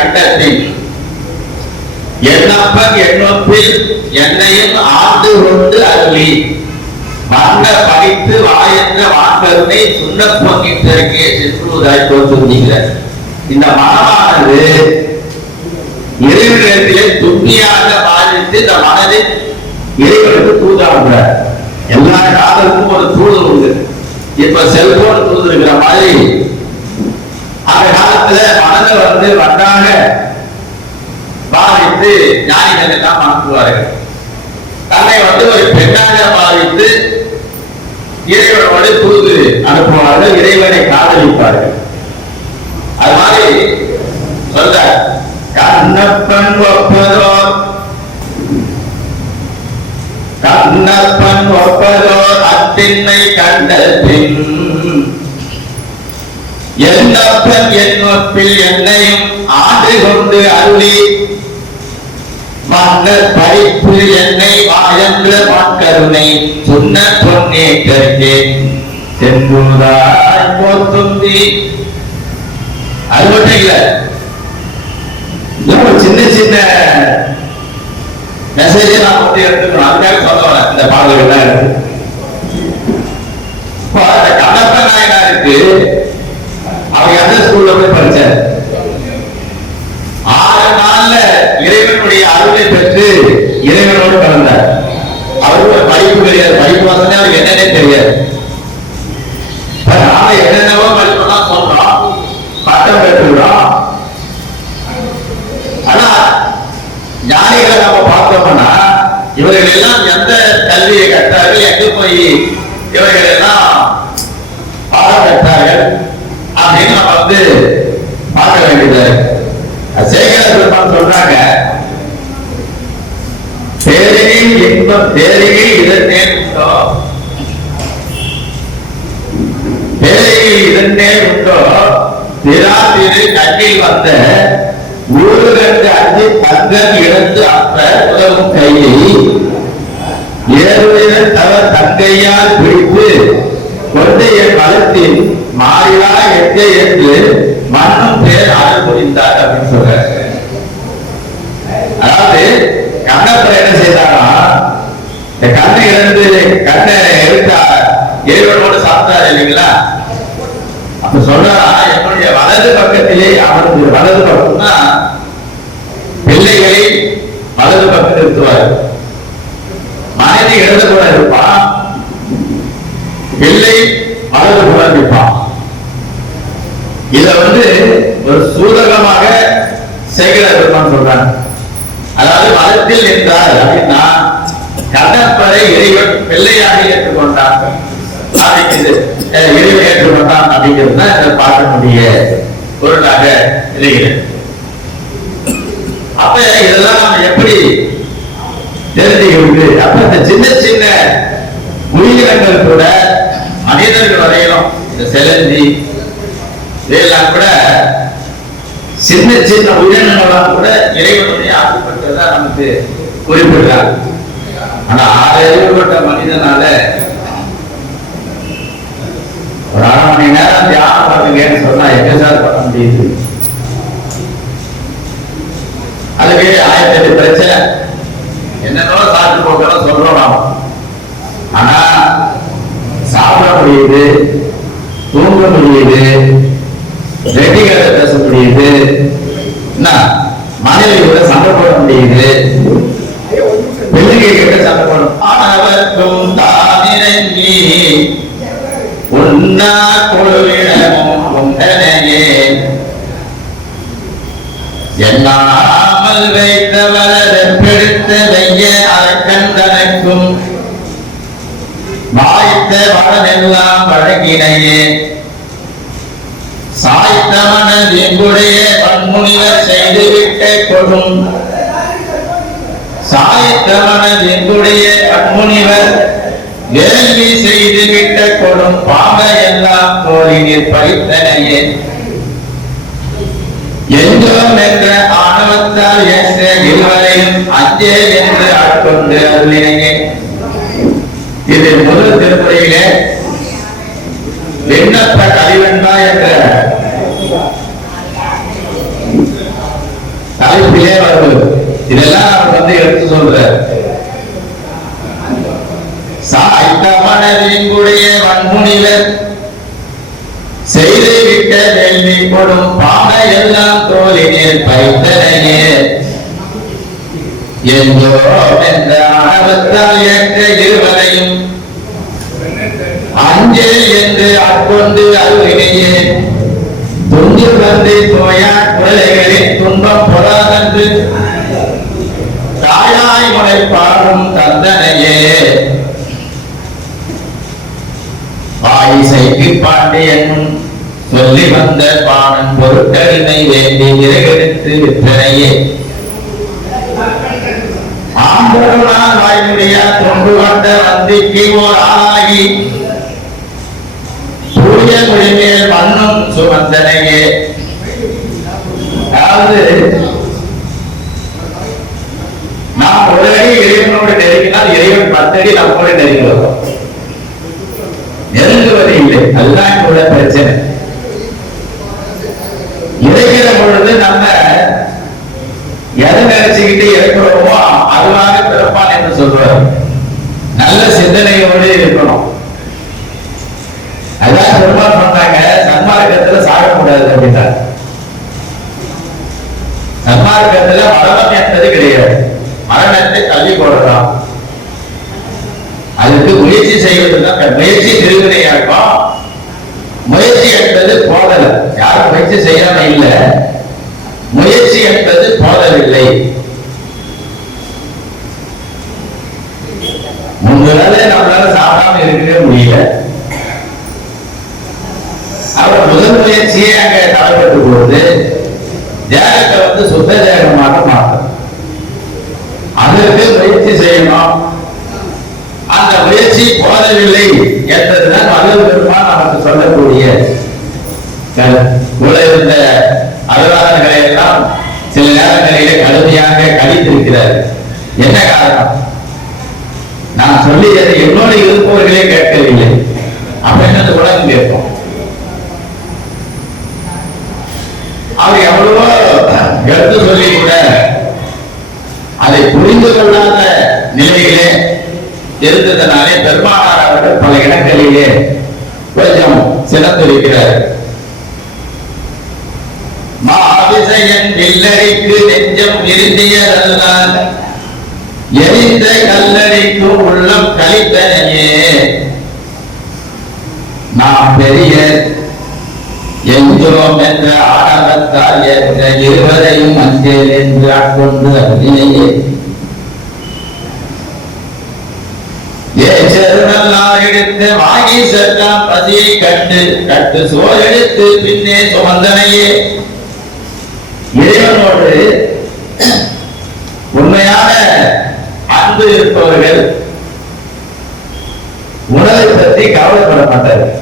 கண்டத்தின் எண்ணப்பன் எண்ணொப்பில் என்னையும் ஆண்டு கொண்டு அருளி வண்ண படித்து வாயென்ற வான்கருணை சுண்ண பொங்கிட்டிருக்கே சென்றுவதாய் தோற்றுகிறார். இந்த மனமானது இறைவனிடத்திலே துணியாக பாதித்து இந்த மனதை இறைவனுக்கு தூதாடுறார். எல்லா காலத்துக்கும் ஒரு தூது உண்டு. இப்ப செல்போன் தூது இருக்கிற மாதிரி அந்த காலத்துல மனதை வண்டாக பாதித்து ஞானிகள் எல்லாம் அனுப்புவார்கள். தன்னை ஒரு பெண்ணாக பாதித்து இறைவனோடு தூது அனுப்புவார்கள், இறைவனை காதலிப்பார்கள். அது மாதிரி சொல்ற கண்ணப்பன் ஒப்பதோர் அத்தின்னை கண்ட பின் என்னப்பன் என்னொப்பில் என்னையும் ஆண்டு கொண்டு அருளி மன்னர் படிப்பு என்னை வாயன்ற வான்கருணை சொன்ன பொன்னே கருத்தேன் சென்புதாய் போத்துந்தி. அது மட்டும் இல்ல, சின்ன சின்ன மெசேஜ் நான் வந்து எடுத்துக்கணும். அதுக்காக சொல்ல இந்த பாடல்கள் எடுத்து கண்ணப்ப நாயனாருக்கு அவங்க எந்த ஸ்கூல்ல போய் படிச்சார்? 6 நாள்ல இறைவனுடைய அருளை பெற்று இறைவனோடு கலந்தார். அவருக்கு ஒரு படிப்பு கிடையாது, படிப்பு வாசனை அவருக்கு என்னன்னே தெரியாது. நாம என்னென்னவோ படிப்பெல்லாம் சொல்றோம், பட்டம் பெற்றுக்கிறோம். ஆனா ஞானிகளை நம்ம பார்த்தோம்னா இவர்கள் எல்லாம் எந்த கல்வியை கற்றார்கள், எங்க போய் இவர்கள் எல்லாம் பாடம் கற்றார்கள் அப்படின்னு நம்ம பார்க்க வேண்டியது. சேகர பெருமான் சொல்றாங்க, பேரில் இன்பம் பேரில் இதன்னே உண்டோ, பேரில் இதன்னே உண்டோ திராதிரு கண்ணில் வந்த ஊருகண்டு அஞ்சு தங்கன் இழந்து அப்ப உதவும் கையை ஏறுவதன் தவர் தங்கையால் பிடித்து கொண்டைய களத்தில் மாறிலா எட்டை என்று மண்ணும் பேர் ஆள் புரிந்தார் அப்படின்னு சொல்றாரு. அதாவது கண்ணப்பர் என்ன செய்தாரா, இந்த கண்ணை இழந்து கண்ணை எடுத்தார், இறைவனோடு சாப்பிட்டார் இல்லைங்களா? அப்ப சொல்றாரா, என்னுடைய வலது பக்கத்திலே அவருக்கு வலது பக்கம்னா பிள்ளைகளை வலது பக்கம் நிறுத்துவார், மனைவி இடது கூட இருப்பான், பிள்ளை வலது கூட இருப்பான். இத ஒரு சூதகமாக சேகரன் சொல்றாங்க. அதாவது வலத்தில் நின்றார் அப்படின்னா கண்ணப்பரை இறைவன் பிள்ளையாக ஏற்றுக்கொண்டார், இறைவன் ஏற்றுக்கொண்டான் அப்படிங்கிறது தான் இந்த பாட்டினுடைய பொருளாக இருக்கிறது. அப்ப இதெல்லாம் நம்ம எப்படி தெரிஞ்சுக்கிறது? அப்ப இந்த சின்ன சின்ன உயிரினங்கள் கூட மனிதர்கள் வரையிலும் இந்த செலஞ்சி இதெல்லாம் கூட சின்ன சின்ன உயிரினங்களாம் கூட இறைவனுடைய ஆசைப்பட்டதா நமக்கு குறிப்பிடுறாங்க. ஆனா அறிவுப்பட்ட மனிதனால ஒரு 1/2 மணி நேரம் தியானம் பண்ணுங்கன்னு சொன்னா எங்க சார் பண்ண முடியுது? அதுக்கு 1008 பிரச்சனை என்னென்னோ சாப்பிட்டு போக்கெல்லாம் சொல்றோம் நாம. ஆனா சாப்பிட முடியுது, தூங்க முடியுது, ரெட்டிகளை பேச முடியுது, என்ன மனைவி கூட சண்டை போட முடியுது, பிள்ளைங்க கிட்ட சண்டை போடும். ஆனவர்க்கும் தானிறங்கி உண்ணா கொழுவிடமும் உண்டனையே எண்ணாமல் வைத்தவளர் பிடித்த வைய அரக்கந்தனக்கும் வாய்த்த வளனெல்லாம் வழங்கினையே சாய்த்த மனதின்புடைய பன்முனிவர் செய்துவிட்ட கொடும் சாய்த்த மனதின்புடைய பன்முனிவர் வேள்வி செய்துவிட்ட கொடும் பாவ எல்லாம் கோரினில் பறித்தனையே எங்கும் என்ற ஆணவத்தால் என்ற இருவரையும் அஞ்சே என்று ஆட்கொண்டு அருளினையே. இது முதல் திருமுறையிலே விண்ணப்ப கலிவெண்டா என்ற தலைப்பிலே வருவது. இதெல்லாம் அவர் எடுத்து சொல்ற சாய்த்த மனதின்புடைய வன்முனிவர் செய்து விட்ட வெள்ளி கொடும் பானை எல்லாம் தோலினில் பைத்தனையே என்றோ என்ற ஆணவத்தால் ஏற்ற இருவரையும் அஞ்சல் என்று ஆட்கொண்டு அருவினையே துண்டு வந்து தோயா குழந்தைகளின் துன்பம் பொறாதன்று தாயாய் முளைப்பாடும் தந்தனையே வாயிசைக்கு பாண்டியன் சொல்லி வந்த பாணன் பொருட்களினை வேண்டி விறகெடுத்து விற்றனையே ஆம்பொருளால் வாய்முடிய கொண்டு வந்த வந்திக்கு ஓர் ஆளாகி சூரிய மொழிமேல் மண்ணும் சுமந்தனையே. அதாவது நாம் ஒரு அடி இறைவனோடு நெருங்கினால் இறைவன் 10 அடி நம்மோடு நெருங்குவோம். நெருங்குவது இல்லை, அதுதான் உள்ள பிரச்சனை. இறைக்கிற பொழுது நம்ம எதை நினைச்சுக்கிட்டு இருக்கிறோமோ அதுவாக பிறப்பான் என்று சொல்றார். நல்ல சிந்தனையோடு இருக்கணும். அதான் பெருமாள் சொன்னாங்க, சன்மார்க்கத்துல சாகக்கூடாது அப்படின்றார். சன்மார்க்கத்துல மரணம் என்பது கிடையாது, மரணத்தை தள்ளி போடலாம். அதுக்கு முயற்சி செய்வதுதான் முயற்சி திருவினையா இருக்கும். முயற்சி என்பது போதல். யாரும் முயற்சி செய்யாம இல்லை, முயற்சி என்பது போதவில்லை. முன்னாலே நம்மளால சாப்பிடாம இருக்கவே முடியல. அவர் முதல் முயற்சியே அங்க தடைப்பட்டு போது தியாகத்தை சுத்த தியாகமாக மாற்றும். அதற்கு முயற்சி செய்யணும். அந்த முயற்சி போதவில்லை என்பதுதான் வல்லல் பெருமான் நமக்கு சொல்லக்கூடிய கூட இருந்த அலுவலர்களை எல்லாம் சில நேரங்களிலே கடுமையாக கழித்திருக்கிறார். என்ன காரணம்? நான் சொல்லியதை என்னோடு இருப்பவர்களே கேட்கவில்லை அப்படின்னு உலகம் கேட்போம். அவர் எவ்வளவோ எடுத்து சொல்லி கூட அதை புரிந்து கொள்ளாத நிலையிலே இருந்ததனாலே பெருமானார் அவர்கள் பல இடங்களிலே கொஞ்சம் சிறந்திருக்கிறார். மாவிசையன் வில்லடிக்கு நெஞ்சம் இருந்தியதல்லால் எரிந்த கல்லடிக்கும் உள்ளம் கழித்தனையே. நாம் பெரிய எஞ்சோம் என்ற ஆணவத்தால் என்ற இருவரையும் அஞ்சேல் என்று ஆட்கொண்டு அருளினையே. எடுத்து வாங்கி செல்லாம் பசியை கட்டு சோர் எடுத்து பின்னே சுமந்தனையே. இறைவனோடு உண்மையான அன்பு இருப்பவர்கள் உணவை பற்றி கவலைப்பட மாட்டார்கள்.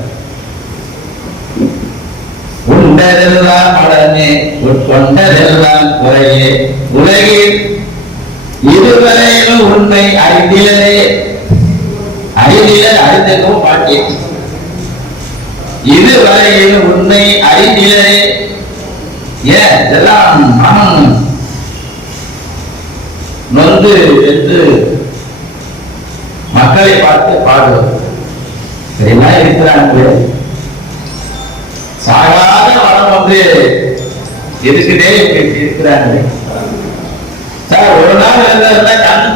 உண்டதெல்லாம் உடனே உட்கொண்டதெல்லாம் குறையே. உலகில் இதுவரையிலும் உண்மை அறிந்திலே அறிந்திலும் பாட்டியன் இதுவரையிலும் உண்மை அறிந்திலே. ஏன் இதெல்லாம் மனம் நொந்து என்று மக்களை பார்த்து பாடுவது எல்லாம் இருக்கிறாங்க. சாகாத மனம் எதுக்கிட்டே இருக்கிறாங்க. சார் ஒரு நாள் இருந்தா கண்ணு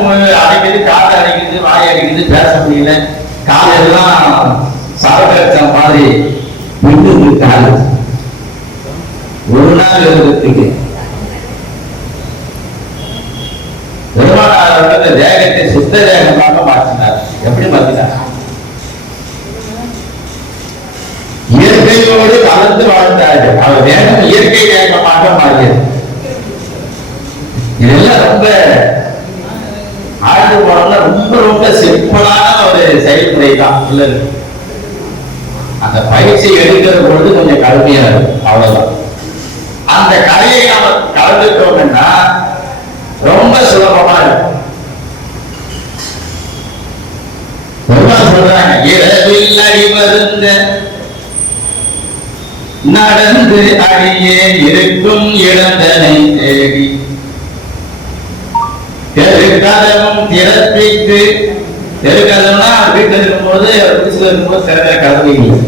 அடைக்குது, காது அடைக்குது, வாய் அடைக்குது, பேச முடியல, காலெல்லாம் சரக்கச்ச மாதிரி விழுந்து கால ஒரு நாள் இருந்ததுக்கு பெருமானார் தேகத்தை சுத்த தேகமாக மாற்றினார். எப்படி மாற்றினார்? இயற்கையோடு கலந்து வாழ்ந்தார்கள். அவர் தேகம் இயற்கை தேகமாக மாறியது. இதெல்லாம் ரொம்ப ஆழ்ந்து போனோம்னா ரொம்ப சிம்பிளான ஒரு செயல்முறை தான். அந்த பயிற்சி எடுக்கிற பொழுது கொஞ்சம் கடுமையா இருக்கும், அவ்வளவுதான். அந்த கலையை நாம கலந்துட்டோம்னா ரொம்ப சுலபமா இருக்கும். சொல்றாங்க, இரவில் அடிவருந்த நடந்து அடியே இருக்கும் இடந்தனை தேடி வீட்டில் இருக்கும்போது குடிசையில் இருக்கும்போது திறக்கிற கதவு இல்லை.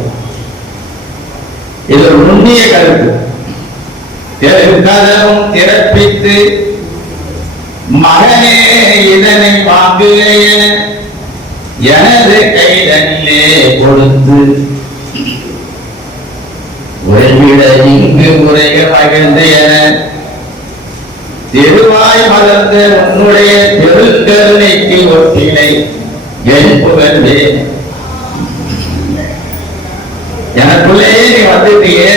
இது ஒரு நுண்ணிய கருத்து. கதவும் திறப்பித்து மகனே இதனை வாங்குகைய எனது கைதனிலே கொடுத்து உறைவிட இங்கு உரைய மகிழ்ந்து என திருவாய் மலர்ந்த உன்னுடைய பெருங்கருணைக்கு ஒட்டினை என் புகழ்வே. எனக்குள்ளே நீ வந்துட்டியே,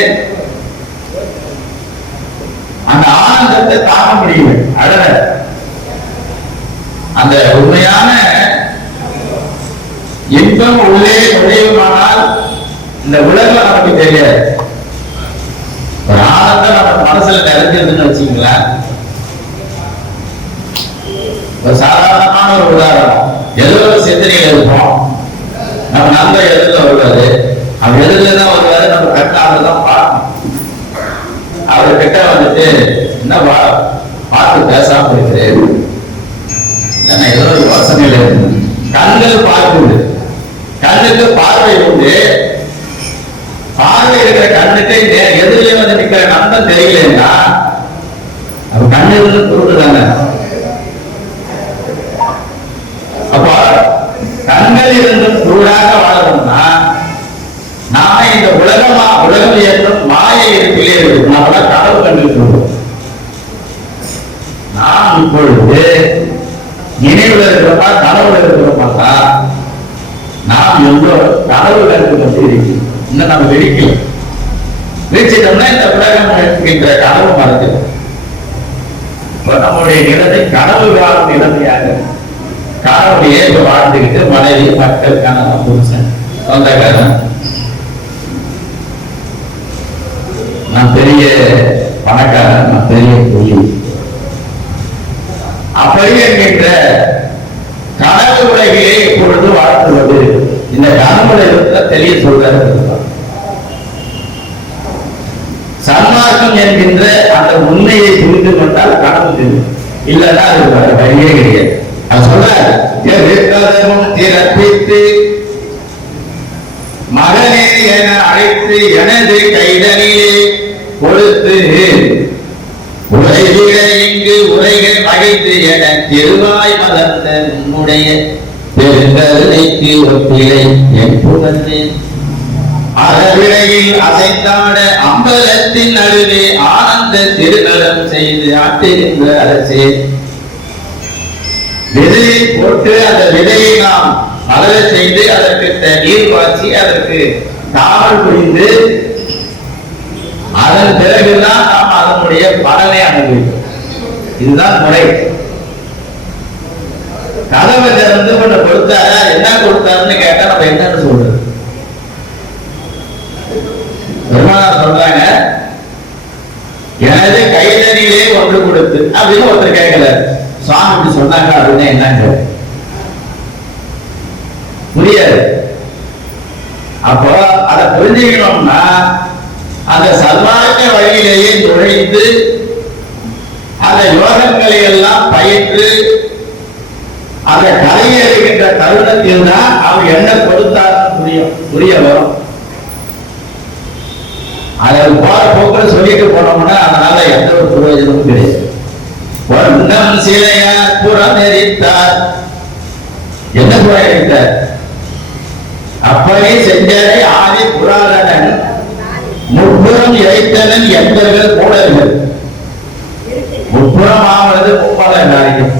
அந்த ஆனந்தத்தை தாங்க முடியல. அழக அந்த உண்மையான இன்பம் உள்ளே நுழையுமானால் இந்த உலகம் நமக்கு தெரியாது. ஒரு ஆனந்தம் நம்ம மனசுல நிறைஞ்சதுன்னு வச்சுங்களேன். ஒரு சாதாரணமான ஒரு உதாரணம், ஏதோ ஒரு சிந்தனைகள் இருப்போம், நம்ம நண்பர் எதிரில் வருவாரு, அவர் எதிரில் தான் வருவாரு, நம்ம கட்டால தான் பார்க்கணும். அவர் கிட்ட வந்துட்டு என்ன பார்த்து பேசாம இருக்கிறேன், ஏதோ ஒரு யோசனையில இருக்கு. கண்கள் பார்க்குது, கண்ணுக்கு பார்வை உண்டு. பார்வை இருக்கிற கண்ணுக்கு எதிரிலே வந்து நிக்கிற நண்பன் தெரியலன்னா அவன் கண்ணு கொடுக்குறாங்க. அப்போ கண்கள் இருந்தும் சூடாக வாழணும்னா நாம இந்த உலகம் இயக்கம் மாயை இருப்பிலே இருக்கும். நம்மள கனவு கண்டிருக்கிறோம். நாம் இப்பொழுது நினைவுல இருக்கிறோமா கனவுல இருக்கிறோமா? நாம் எவ்வளவு கனவு கண்டு கொண்டிருக்கிறோம். இன்னும் நம்ம வெடிக்கல. வீழ்ச்சிட்டோம்னா இந்த உலகம் இருக்கின்ற கனவு மறந்து நம்முடைய நிலைமை கனவு காலம் நிலைமையாக கனவுடைய வாழ்ந்துகிட்டு மனைவி மக்கள் கனவு புருஷன் சொந்தக்காரன் நான் பெரிய பணக்காரன் நான் பெரிய தொழில் அப்படி என்கின்ற கனவு உலகிலே இப்பொழுது வாழ்த்துவது. இந்த கனவுல தெரிய சொல்றாரு. சன்மார்க்கம் என்கின்ற அந்த உண்மையை புரிந்து கொண்டால் கனவு தெரியும், இல்லைன்னா அது வழியே கிடையாது. அது சொல்றாரு, திறப்பித்து மகனே என அழைத்து எனது கைதனிலே கொடுத்து உரைகிற இங்கு உரைகள் மகிழ்ந்து என திருவாய் மலர்ந்த உன்னுடைய பெருங்கருணைக்கு ஒப்பிலை என் புகழ்ந்து அறவிடையில் அசைந்தாட அம்பலத்தின் நடுவே ஆனந்த திருநலம் செய்து ஆட்டிருந்த அரசே. விதையை போட்டு அந்த விதையை நாம் மலர செய்து அதற்கு நீர் பாய்ச்சி அதற்கு காவல் புரிந்து அதன் பிறகுதான் நாம் அதனுடைய பலனை அனுபவிக்கும். இதுதான் முறை. கதவை திறந்து கொண்டு கொடுத்தாரா, என்ன கொடுத்தாருன்னு கேட்டா நம்ம என்னன்னு சொல்றது? பெருமானார் சொல்றாங்க, எனது கைதனிலே ஒன்று கொடுத்து அப்படின்னு ஒருத்தர் கேட்கல. சுவாமி இப்படி சொன்னாங்க அப்படின்னு என்னங்க புரியாது. அப்போ அதை புரிஞ்சுக்கணும்னா அந்த சன்மார்க்க வழியிலேயே நுழைந்து அந்த யோகங்களை எல்லாம் பயின்று அந்த கரையேறுகின்ற தருணத்தில் தான் அவர் என்ன கொடுத்தாருன்னு புரிய வரும். அதை போற போக்குன்னு சொல்லிட்டு போனோம்னா அதனால எந்த ஒரு பிரயோஜனமும் கிடையாது. பொன்னம் சிலையார் புறம் எரித்தார். என்ன புறம் எரித்தார்? அப்படி செஞ்சதை ஆதி புராதனன் முப்புறம் இறைத்தனன் என்பவர்கள் கூடர்கள். முப்புறம் ஆவது முப்பல காரியம்,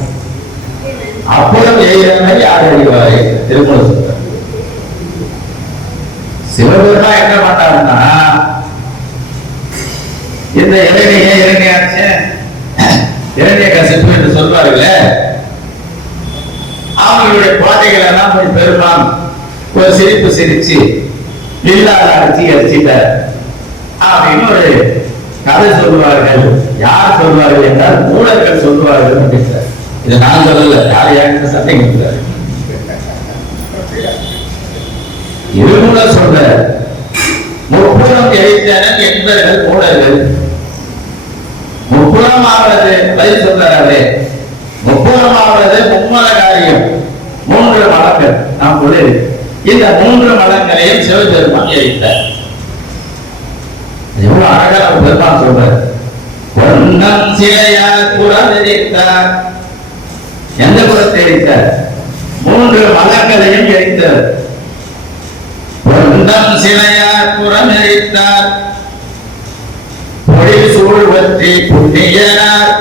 அப்புறம் எய்தனை யார் அறிவாரே. திருமண சொல்ற சிவபெருமா என்ன பண்ணாருன்னா, இந்த இரணிய கசிப்பு என்று சொல்வார்கள், அவங்களுடைய கோட்டைகள் எல்லாம் போய் பெருமான் ஒரு சிரிப்பு சிரிச்சு இல்லாத அடிச்சுட்டார் அப்படின்னு ஒரு கதை சொல்லுவார்கள். யார் சொல்வார்கள் என்றால் மூலர்கள் சொல்லுவார்கள் அப்படின்றார். இதை நான் சொல்லல, யார் யாருக்கு சட்டை கொடுக்கிறார். இருமூல சொல்ற முப்புறம் எரித்தனன் என்பவர்கள் மூலர்கள். முப்புறமாவது பதில் சொல்றாரு. முப்புறமாவது மும்மல காரியம், மூன்று மலங்கள் நாம் சொல்லி இந்த 3 மலங்களையும் சிவபெருமான் எரித்தார். எவ்வளவு அழகா நம்ம பெருமான் சொல்றார். பொன்னம் சிலையார் புறம் எரித்தார். எந்த புறத்தை எரித்தார்? 3 மலங்களையும் எரித்தார். பொன்னம் சிலையார் புறம் எரித்தார். பொழில் சூழ்வற்றி புண்ணியனார்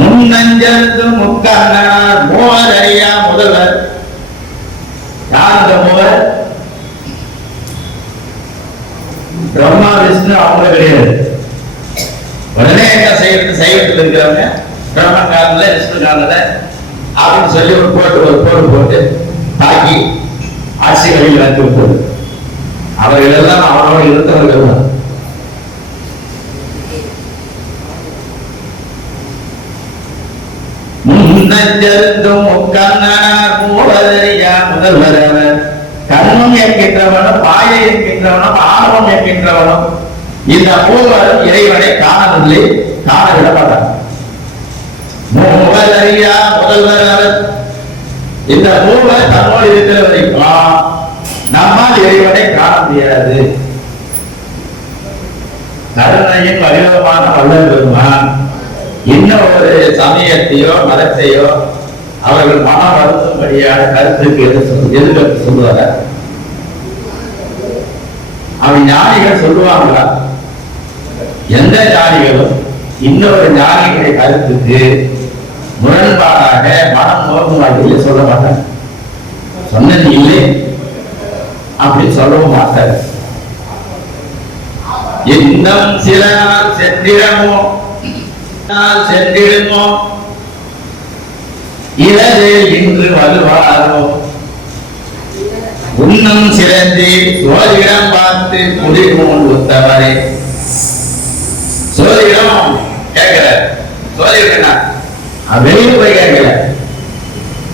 முன்னஞ்சந்து முக்கண்ணனார் மூவர் அறியா முதல்வர். யார் அந்த மூவர்? பிரம்மா விஷ்ணு அவங்க கிடையாது. உடனே என்ன செய்யறது? சைவத்தில் இருக்கிறவங்க பிரம்ம காலத்துல விஷ்ணு காலத்துல அப்படின்னு சொல்லி ஒரு போடு போட்டு தாக்கி ஆட்சி வழியில் வந்து விட்டது. அவர்கள் எல்லாம் அவரோடு இருந்தவர்கள் தான். முன்னஞ்சருந்தும் முக்கண்ணனார் மூவரையா முதல்வர். கண்ணும் என்கின்றவனும் பாயை என்கின்றவனும் ஆணவம் என்கின்றவனும் இந்த மூவரும் இறைவனை காணவில்லை, காண விடப்பட்டார். மூவரையா முதல்வர். இந்த மூவர் தன்னோடு இருக்கிற வரைக்கும் நம்மால் இறைவனை காண முடியாது. கருணையின் வடிவமான வல்லல் பெருமான் இன்னும் ஒரு சமயத்தையோ மதத்தையோ அவர்கள் மனம் வருத்தும்படியான கருத்துக்கு எதிர்ப்பு சொல்லுவாங்க. அவன் ஞானிகள் சொல்லுவாங்களா? எந்த ஞானிகளும் இன்னொரு ஞானிகளுடைய கருத்துக்கு முரண்பாடாக மனம் நோக்கும் வகையில் சொல்ல மாட்டாங்க. சொன்னது இல்லை அப்படின்னு சொல்லவும் மாட்டார். இன்னும் சில நாள் சென்றிடமோ சென்றிடுமோ இரவில் இன்று வலுவாரோ உன்னும் சிறந்தி சோதிடம் பார்த்து குடிமூன் உத்தவரே. சோதிடம் கேட்கல, சோதிடம் வெளியில் போய் கேட்கல,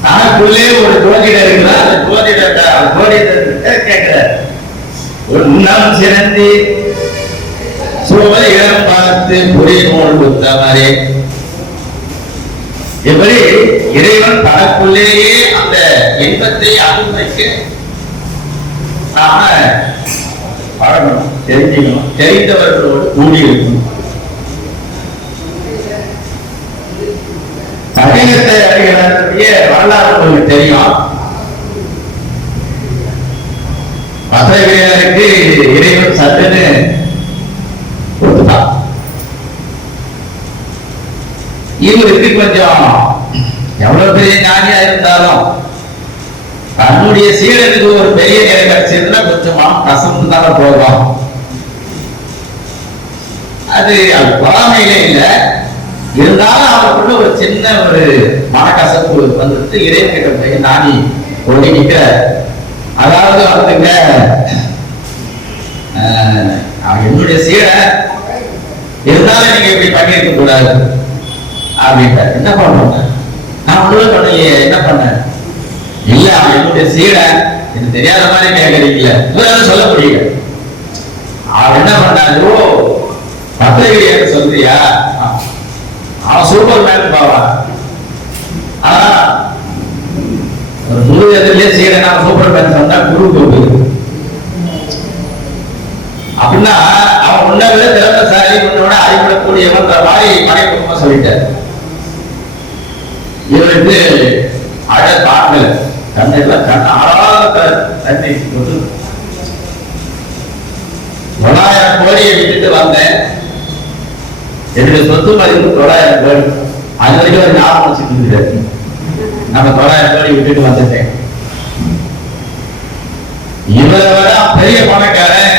தனக்குள்ளே ஒரு ஜோதிடர் இருக்கிறார். அந்த ஜோதிடர்கிட்ட கேட்கல. உன்னும் சிறந்தி சோதிடம் பார்த்து குடிமூன் உத்தவரே. எப்படி இறைவன் தனக்குள்ளேயே அந்த இன்பத்தை அனுபவிக்க நாம பழகணும், தெரிஞ்சுக்கணும், தெரிந்தவர்களோடு கூடியிருக்கணும். சமயத்தை அடைகிறதுடைய வரலாறு உங்களுக்கு தெரியும். பத்திரிகையாளருக்கு இறைவன் சட்டுன்னு கொடுத்துட்டான். இவருக்கு கொஞ்சம் எவ்வளவு பெரிய ஞானியா இருந்தாலும் தன்னுடைய சீடனுக்கு ஒரு பெரிய நிலை கிடைச்சதுன்னா கொஞ்சமா கசந்து தானே போகும். அது பொறாமையிலே இல்லை, இருந்தாலும் அவருக்குள்ள ஒரு சின்ன ஒரு மனக்கசப்பு வந்துட்டு இறைவன் கிட்ட போய் ஞானி ஒண்ணு நிக்கிற. அதாவது வந்துங்க என்னுடைய சீடன் இருந்தாலும் நீங்க இப்படி பண்ணியிருக்க கூடாது அப்படின்ட்டார். என்ன பண்ணுவாங்க? நான் ஒண்ணுமே பண்ணலையே, என்ன பண்ண? இல்ல அவன் என்னுடைய சீடன், எனக்கு தெரியாத மாதிரி கேட்கறீங்களே, இவரால சொல்ல முடியல. அவன் என்ன பண்ணாரு? பத்திரிகை சொல்றியா? அவன் சூப்பர் மேன் பாவான். ஆனா ஒரு குரு எதிரிலே சீடன் அவன் சூப்பர் மேன் சொன்னா குரு போகுது அப்படின்னா அவன் உன்னை விட திறமைசாலி, உன்னோட அறிவிடக்கூடியவன்ற மாதிரி மனைவிமா சொல்லிட்டார். இவருக்கு அழ தாக்கல, கண்ணெல்லாம் கண்ண ஆறாத தண்ணி போட்டு 900 கோடியை விட்டுட்டு வந்தேன். என்னுடைய சொத்து மதிப்பு 900 கோடி. அது வரைக்கும் ஒரு ஞாபகம் வச்சுட்டு நம்ம 900 கோடி விட்டுட்டு வந்துட்டேன். இவரை விட பெரிய பணக்காரன்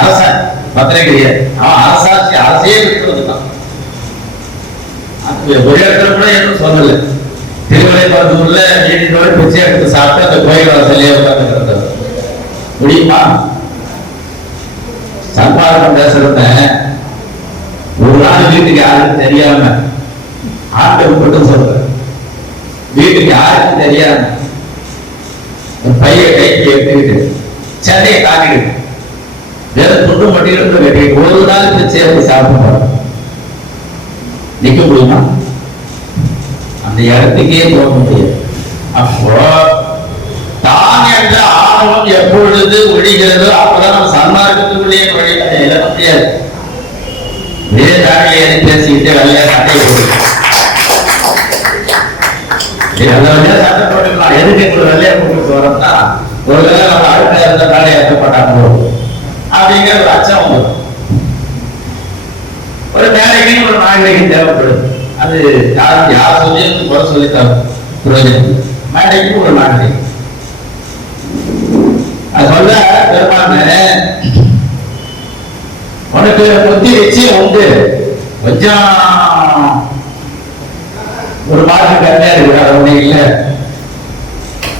அரசன் பத்திரிகைய, அவன் அரசாட்சி அரசையே விட்டு வந்துட்டான். ஒரு இடத்துல கூட என்ன சொல்லல. திருவள்ளுவர்ல வீட்டோட பிச்சை எடுத்து சாப்பிட்டு அந்த கோயில் வாசலையே உட்கார்ந்து முடியுமா? சம்பாதம் பேசுறத ஒரு நாள் வீட்டுக்கு யாருக்கும் தெரியாம ஆட்டம் மட்டும் சொல்ற, வீட்டுக்கு யாருக்கும் தெரியாம பைய கைக்கு எடுத்துக்கிட்டு சென்னையை தாண்டிக்கிட்டு வெறும் துண்டு மட்டும் வெட்டி ஒரு நாள் பிச்சை எடுத்து சாப்பிட்டு நிக்க முடியுமா? அந்த இடத்துக்கே போக முடியாது. அப்போ தான் என்ற ஆர்வம் எப்பொழுது ஒழிகிறதோ அப்பதான் நம்ம சன்மார்க்கத்துக்குள்ளேயே இழக்க முடியாது. இதே தாண்டியே பேசிக்கிட்டு வெள்ளையா சட்டை சட்டை போட்டுக்கலாம். எதுக்கு எங்களுக்கு வெள்ளையா போட்டு வரோம்னா ஒரு வேளை நம்ம அடுத்த இருந்த வேலையை ஏற்றப்பட்டாங்க அப்படிங்கிற ஒரு அச்சம் வரும். ஒரு வேலைக்கு ஒரு நாகரிகம் தேவைப்படுது. அது யார் சொல்லி குறை சொல்லித்தான் பிரயோஜனம். மேடைக்கு ஒரு நாகரிகம் அது சொல்ல பெருமாள் உனக்கு புத்தி நிச்சயம் உண்டு, கொஞ்சம் ஒரு மாற்று கம்மியா இருக்கு, அது ஒண்ணு இல்லை.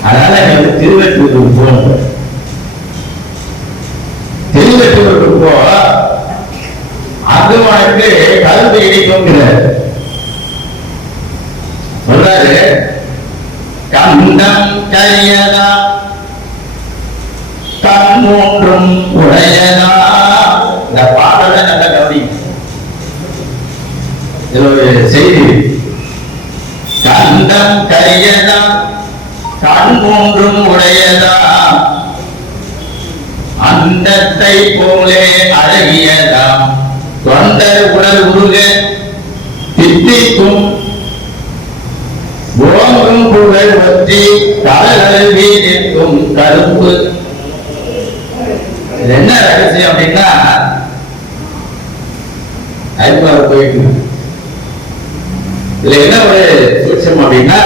அதனால நீ வந்து திருவெட்டூருக்கு போகணும். திருவெட்டூருக்கு போ, அது உனக்கு கருத்து இடிக்குங்கிற சொல்றாரு. கண்டம் கரியதா கண் மூன்றும் உடையதா. இந்த பாடல நல்ல கவனி, இது ஒரு செய்தி. கண்டம் கரியதா கண் மூன்றும் உடையதா அண்டத்தை போலே அழகியதா தொண்டர் உடல் உருக தித்திக்கும் ஓங்கும் புகழ் பற்றி கடலவி நிற்கும் கரும்பு. என்ன ரகசியம் அப்படின்னா போயிட்டு இதுல என்ன ஒரு சூட்சம் அப்படின்னா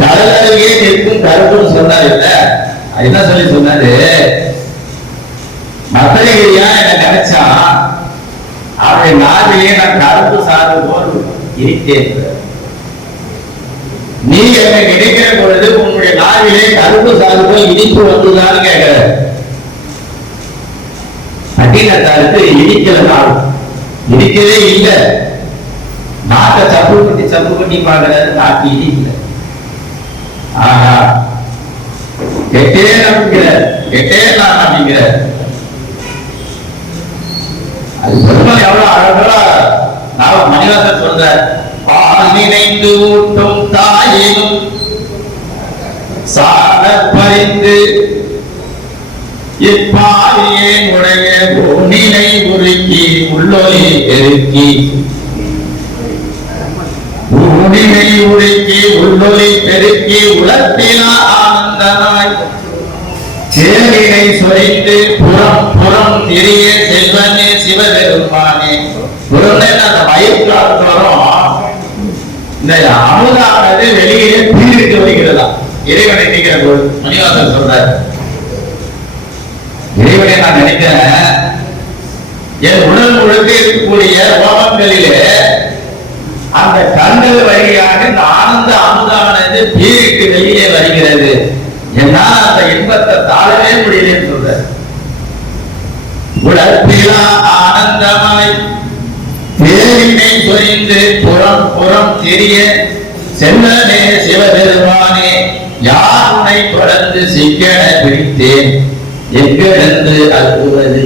கடலருகே நிற்கும் கருப்புன்னு சொன்னார். இல்ல என்ன சொல்லி சொன்னாரு, மத்தகிரியா என்ன நினைச்சான் அவருடைய நாவிலே நான் கருப்பு சார்பு போல் இருக்கேன். நீ என்னை நினைக்கிற பொழுது உன்னுடைய நாவிலே கருப்பு சார்பு போல் இனிப்பு வந்துதான்னு கேட்கிற. பட்டினத்தாருக்கு இடிக்கல நாள் இடிக்கவே இல்லை. நாட்டை சப்பு கட்டி பார்க்கிறாரு, நாட்டு இடிக்கல. ஆஹா கெட்டே நம்பிக்கிற கெட்டே நான் நம்பிக்கிற. அது சொல்றது எவ்வளவு அழகா நான் மணிவாசன் சொல்ற. பால் நினைந்து ஊட்டும் தாயினும் சால பறிந்து இப்பாரியே உடைய நிலை உருக்கி உள்ளொலி பெருக்கி உரிமை உருக்கி உள்ளொலி பெருக்கி உலத்திலா ஆனந்தனாய் சேரினை சொரிந்து புறம் புறம் திரிய செல்வனே சிவபெருமானே. புறம்னா அந்த வயிற்று வரும். இந்த அமுதானது வெளியே பீரிட்டு வருகிறதா இறைவனை நினைக்கிற போது மணிவாசன் சொல்றாரு. இறைவனை நான் நினைக்கிறேன், என் உடல் முழுக்க இருக்கக்கூடிய ரோமங்களிலே அந்த கண்கள் வழியாக இந்த ஆனந்த அமுதானது பீரிட்டு வெளியே வருகிறது. என்னால் அந்த இன்பத்தை தாழவே முடியலன்னு சொல்ற. உலப்பிலா ஆனந்தமாய் தேரினை சொரிந்து புறம் புறம் தெரிய செல்லனே சிவபெருமானே யார் உன்னை தொடர்ந்து சிக்கன பிடித்தேன் எங்கிருந்து அற்புதது.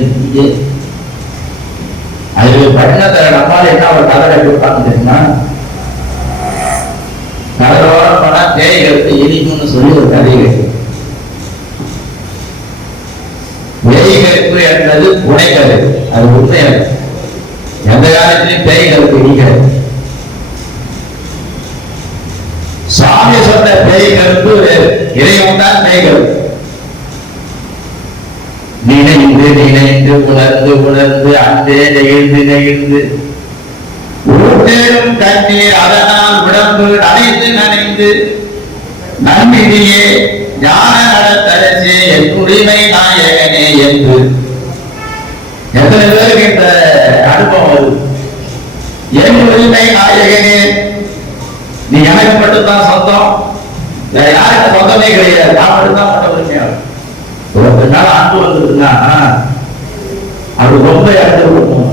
அது பட்டினத்தை நம்மால் என்ன ஒரு கதை கட்டுப்பாங்கன்னா, கடலோரம் போனா பேய்களுக்கு இனிக்கும்னு சொல்லி ஒரு கதை இருக்கு. பேய்களுக்கு என்றது புனைக்கதை, அது உண்மையாக எந்த காலத்திலையும் பேய்களுக்கு இனிக்கிறது. சாமி சொன்ன பேய்களுக்கு இறைவன் தான் பேய்கள். நினைந்து நினைந்து உணர்ந்து உணர்ந்து அன்பே நெகிழ்ந்து நெகிழ்ந்து ஊட்டேடும் கண்ணீர் அதனால் உடம்பு நனைந்து நனைந்து நன்மிதியே ஞான நடத்தரசே என் உரிமை நாயகனே என்று. எத்தனை பேருக்கு இந்த அனுபவம் வரும்? என் உரிமை நாயகனே, நீ எனக்கு மட்டும்தான் சொந்தம், வேற யாருக்கு சொந்தமே கிடையாது, நான் மட்டும்தான் மட்டும் உரிமையாளர். ஒரு நாள் அன்பு வந்ததுன்னா அது ரொம்ப இடத்துல கொடுக்கும்.